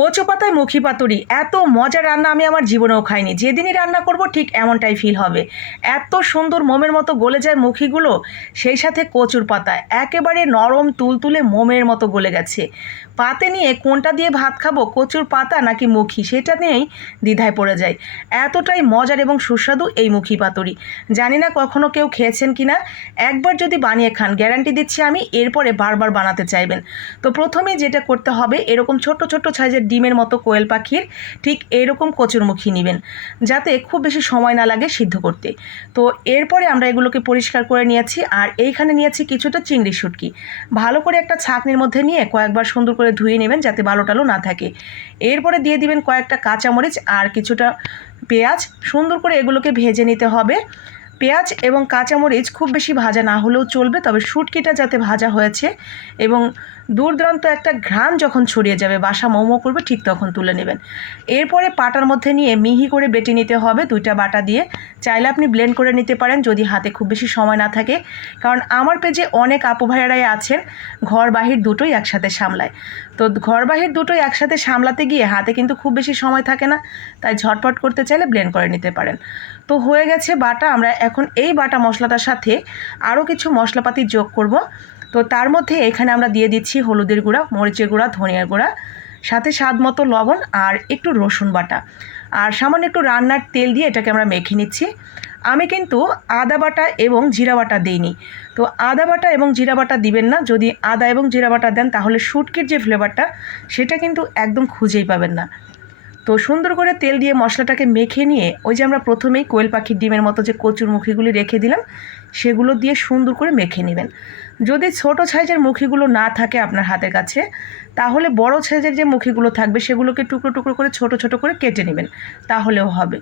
কচু পাতায় মুখি পাতুরি। এত মজার রান্না আমি আমার জীবনেও খাইনি। যেদিনই রান্না করব ঠিক এমনটাই ফিল হবে। এত সুন্দর মোমের মতো গলে যায় মুখিগুলো, সেই সাথে কচুর পাতা। একেবারে নরম তুলতুলে মোমের মতো গলে গেছে। পাতে নিয়ে কোনটা দিয়ে ভাত খাব, কচুর পাতা নাকি মুখি, সেটা নিয়েই দ্বিধায় পড়ে যায় এতটাই মজার এবং সুস্বাদু এই মুখি পাতুরি। জানি না কখনো কেউ খেয়েছেন কি না একবার যদি বানিয়ে খান গ্যারান্টি দিচ্ছি আমি, এরপরে বারবার বানাতে চাইবেন। তো প্রথমে যেটা করতে হবে, এরকম ছোট্ট ছোট্ট সাইজের ডিমের মতো কোয়েল পাখির ঠিক এরকম কচুরমুখী নেবেন, যাতে খুব বেশি সময় না লাগে সিদ্ধ করতে। তো এরপরে আমরা এগুলোকে পরিষ্কার করে নিয়েছি আর এইখানে নিয়েছি কিছুটা চিংড়ি শুটকি। ভালো করে একটা ছাঁকনির মধ্যে নিয়ে কয়েকবার সুন্দর করে ধুয়ে নেবেন যাতে বালো টালো না থাকে। এরপরে দিয়ে দিবেন কয়েকটা কাঁচামরিচ আর কিছুটা পেঁয়াজ। সুন্দর করে এগুলোকে ভেজে নিতে হবে। পেঁয়াজ এবং কাঁচামরিচ খুব বেশি ভাজা না হলেও চলবে, তবে শুটকিটা যাতে ভাজা হয়েছে এবং দূর দূরান্ত একটা ঘ্রাণ যখন ছড়িয়ে যাবে, বাসা মোমো করবে, ঠিক তখন তুলে নেবেন। এরপরে পাটার মধ্যে নিয়ে মিহি করে বেটে নিতে হবে দুইটা বাটা দিয়ে। চাইলে আপনি ব্লেন্ড করে নিতে পারেন যদি হাতে খুব বেশি সময় না থাকে, কারণ আমার পেজে অনেক আপু ভাইয়ারাই আছেন, ঘর বাহির দুটোই একসাথে সামলায়। তো ঘর বাহির দুটোই একসাথে সামলাতে গিয়ে হাতে কিন্তু খুব বেশি সময় থাকে না, তাই ঝটপট করতে চাইলে ব্লেন্ড করে নিতে পারেন। তো হয়ে গেছে বাটা, আমরা এখন এই বাটা মশলাটার সাথে আরও কিছু মশলাপাতি যোগ করব। তো তার মধ্যে এখানে আমরা দিয়ে দিচ্ছি হলুদের গুঁড়া, মরিচের গুঁড়া, ধনিয়ার গুঁড়া, সাথে স্বাদ মতো লবণ আর একটু রসুন বাটা। আর সামান্য একটু রান্নার তেল দিয়ে এটাকে আমরা মেখে নিচ্ছি। আমি কিন্তু আদা বাটা এবং জিরা বাটা দিইনি। তো আদা বাটা এবং জিরা বাটা দিবেন না। যদি আদা এবং জিরা বাটা দেন তাহলে শুটকির যে ফ্লেভারটা সেটা কিন্তু একদম খুঁজেই পাবেন না। তো সুন্দর করে তেল দিয়ে মশলাটাকে মেখে নিয়ে ওই যে আমরা প্রথমেই কোয়েল পাখির ডিমের মতো যে কচুর মুখিগুলি রেখে দিলাম, সেগুলো দিয়ে সুন্দর করে মেখে নেবেন। যদি ছোট সাইজের মুখিগুলো না থাকে আপনার হাতের কাছে, তাহলে বড় সাইজের যে মুখিগুলো থাকবে, সেগুলোকে টুকরো টুকরো করে ছোট ছোট করে কেটে নেবেন, তাহলেও হবে।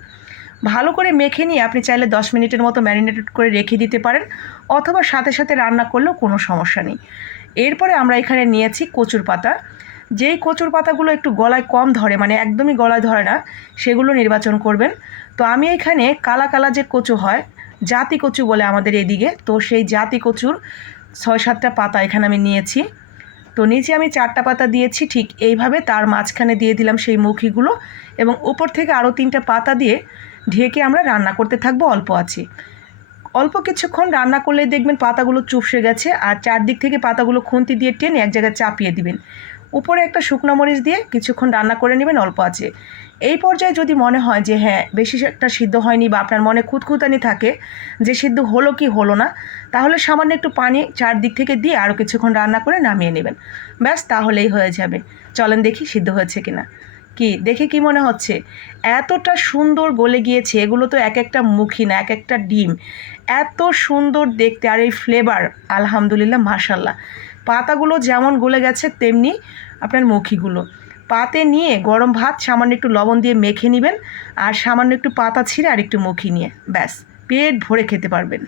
ভালো করে মেখে নিয়ে আপনি চাইলে দশ মিনিটের মতো ম্যারিনেটেড করে রেখে দিতে পারেন, অথবা সাথে সাথে রান্না করলেও কোনো সমস্যা নেই। এরপরে আমরা এখানে নিয়েছি কচুর পাতা। যেই কচুর পাতাগুলো একটু গলায় কম ধরে মানে একদমই গলায় ধরে না, সেগুলো নির্বাচন করবেন। তো আমি এখানে কালা কালা যে কচু হয়, জাতি কচু বলে আমাদের এদিকে, তো সেই জাতি কচুর ছয় সাতটা পাতা এখানে আমি নিয়েছি। তো নিচে আমি চারটা পাতা দিয়েছি, ঠিক এইভাবে তার মাঝখানে দিয়ে দিলাম সেই মুখিগুলো এবং উপর থেকে আরও তিনটা পাতা দিয়ে ঢেকে আমরা রান্না করতে থাকব, অল্প আছে। অল্প কিছুক্ষণ রান্না করলে দেখবেন পাতাগুলো চুপসে গেছে আর চারদিক থেকে পাতাগুলো খুন্তি দিয়ে টেনে এক জায়গায় চাপিয়ে দিবেন। উপরে একটা শুকনো মরিচ দিয়ে কিছুক্ষণ রান্না করে নেবেন, অল্প আছে। এই পর্যায়ে যদি মনে হয় যে হ্যাঁ বেশি একটা সিদ্ধ হয়নি বা আপনার মনে খুঁতখুতানি থাকে যে, সিদ্ধ হলো কি হলো না, তাহলে সামান্য একটু পানি চারদিক থেকে দিয়ে আরও কিছুক্ষণ রান্না করে নামিয়ে নেবেন। ব্যাস, তাহলেই হয়ে যাবে। চলেন দেখি সিদ্ধ হয়েছে কিনা। কি, দেখে কি মনে হচ্ছে? এতটা সুন্দর গলে গিয়েছে, এগুলো তো এক একটা মুখী না, এক একটা ডিম। এত সুন্দর দেখতে, আর এই ফ্লেভার আলহামদুলিল্লাহ মাশাল্লাহ পাতাগুলো যেমন গলে গেছে, তেমনি আপনার মুখিগুলো। পাতে নিয়ে গরম ভাত, সামান্য একটু লবণ দিয়ে মেখে নেবেন, আর সামান্য একটু পাতা ছিঁড়ে আর একটু মুখি নিয়ে, ব্যাস। পেট ভরে খেতে পারবেন।